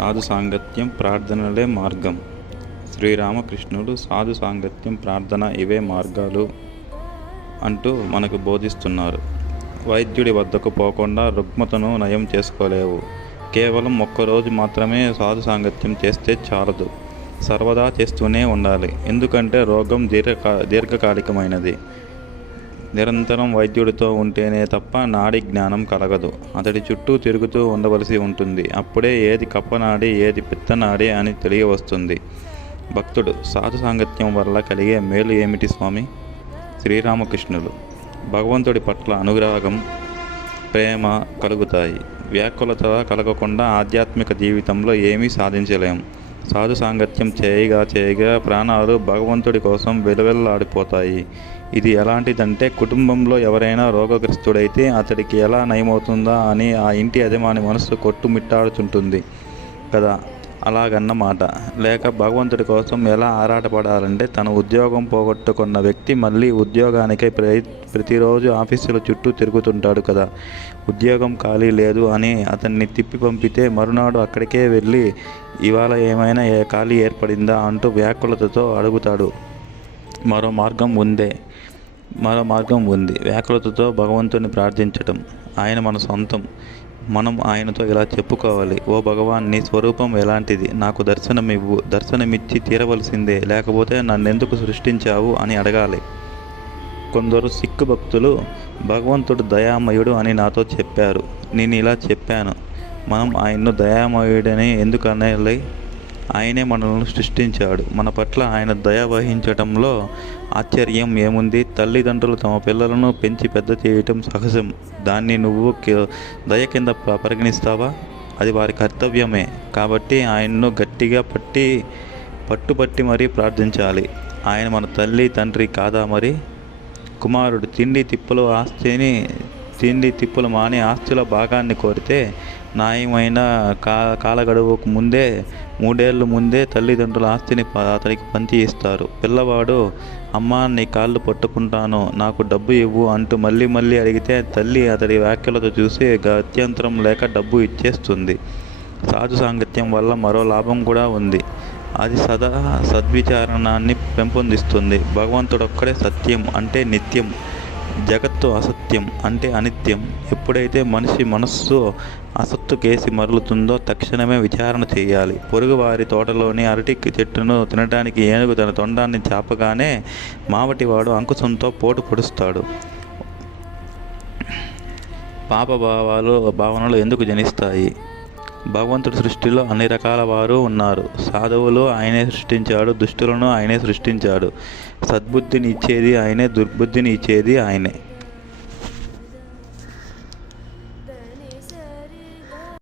సాధు సాంగత్యం ప్రార్థనలే మార్గం. శ్రీరామకృష్ణుడు సాధు సాంగత్యం ప్రార్థన ఇవే మార్గాలు అంటూ మనకు బోధిస్తున్నారు. వైద్యుడి వద్దకు పోకుండా రుగ్మతను నయం చేసుకోలేవు. కేవలం ఒక్కరోజు మాత్రమే సాధు సాంగత్యం చేస్తే చాలదు. సర్వదా చేస్తూనే ఉండాలి. ఎందుకంటే రోగం దీర్ఘకా దీర్ఘకాలికమైనది. నిరంతరం వైద్యుడితో ఉంటేనే తప్ప నాడి జ్ఞానం కలగదు. అతడి చుట్టూ తిరుగుతూ ఉండవలసి ఉంటుంది. అప్పుడే ఏది కప్పనాడి ఏది పిత్తనాడి అని తెలియవస్తుంది. భక్తుడు సాధు సాంగత్యం వల్ల కలిగే మేలు ఏమిటి స్వామి? శ్రీరామకృష్ణులు. భగవంతుడి పట్ల అనురాగం ప్రేమ కలుగుతాయి. వ్యాకులత కలగకుండా ఆధ్యాత్మిక జీవితంలో ఏమీ సాధించలేం. సాధు సాంగత్యం చేయగా చేయగా ప్రాణాలు భగవంతుడి కోసం వెలువెల్లాడిపోతాయి. ఇది ఎలాంటిదంటే కుటుంబంలో ఎవరైనా రోగగ్రస్తుడైతే అతడికి ఎలా నయమవుతుందా అని ఆ ఇంటి యజమాని మనసు కొట్టుమిట్టాడుతుంటుంది కదా? అలాగన్నమాట. లేక భగవంతుడి కోసం ఎలా ఆరాటపడాలంటే తన ఉద్యోగం పోగొట్టుకున్న వ్యక్తి మళ్ళీ ఉద్యోగానికై ప్రతి ప్రతిరోజు ఆఫీసుల చుట్టూ తిరుగుతుంటాడు కదా? ఉద్యోగం ఖాళీ లేదు అని అతన్ని తిప్పి పంపితే మరునాడు అక్కడికే వెళ్ళి ఇవాళ ఏమైనా ఏ ఖాళీ ఏర్పడిందా? అంటూ వ్యాకులతతో అడుగుతాడు. మరో మార్గం ఉందే. మరో మార్గం ఉంది. వ్యాకులతతో భగవంతుని ప్రార్థించటం ఆయన మన సొంతం. మనం ఆయనతో ఇలా చెప్పుకోవాలి. ఓ భగవాన్ నీ స్వరూపం ఎలాంటిది? నాకు దర్శనమివ్వు. దర్శనమిచ్చి తీరవలసిందే. లేకపోతే నన్నెందుకు సృష్టించావు అని అడగాలి. కొందరు సిక్కు భక్తులు భగవంతుడు దయామయుడు అని నాతో చెప్పారు. నేను ఇలా చెప్పాను. మనం ఆయన్ను దయామయుడని ఎందుకు అనాలి ఆయనే మనల్ని సృష్టించాడు. మన పట్ల ఆయన దయ వహించటంలో ఆశ్చర్యం ఏముంది? తల్లిదండ్రులు తమ పిల్లలను పెంచి పెద్ద చేయటం సహజం. దాన్ని నువ్వు దయ కింద ప- పరిగణిస్తావా? అది వారి కర్తవ్యమే. కాబట్టి ఆయన్ను గట్టిగా పట్టి పట్టుపట్టి మరీ ప్రార్థించాలి. ఆయన మన తల్లి తండ్రి కాదా మరి? కుమారుడు తిండి తిప్పలు ఆస్తిని తిండి తిప్పులు మాని ఆస్తుల భాగాన్ని కోరితే న్యాయమైన కా కాలగడువుకు ముందే మూడేళ్ళు ముందే తల్లిదండ్రుల ఆస్తిని ప- అతనికి పంచి ఇస్తారు. పిల్లవాడు అమ్మా నీ కాళ్ళు పట్టుకుంటాను నాకు డబ్బు ఇవ్వు అంటూ మళ్ళీ మళ్ళీ అడిగితే తల్లి అతడి వ్యాఖ్యలతో చూసి గత్యంతరం లేక డబ్బు ఇచ్చేస్తుంది. సాధు సాంగత్యం వల్ల మరో లాభం కూడా ఉంది. అది సదా సద్విచారణాన్ని పెంపొందిస్తుంది. భగవంతుడొక్కడే సత్యం అంటే నిత్యం. జగత్తు అసత్యం అంటే అనిత్యం. ఎప్పుడైతే మనిషి మనస్సు అసత్తు కేసి మరలుతుందో తక్షణమే విచారణ చేయాలి. పొరుగువారి తోటలోని అరటి చెట్టును తినడానికి ఏనుగు తన తొండాన్ని చాపగానే మావటివాడు అంకుశంతో పోటు పొడుస్తాడు. పాప భావాలు భావనలు ఎందుకు జనిస్తాయి? భగవంతుడి సృష్టిలో అన్ని రకాల వారు ఉన్నారు. సాధువులు ఆయనే సృష్టించాడు దుష్టులను ఆయనే సృష్టించాడు. సద్బుద్ధిని ఇచ్చేది ఆయనే దుర్బుద్ధిని ఇచ్చేది ఆయనే.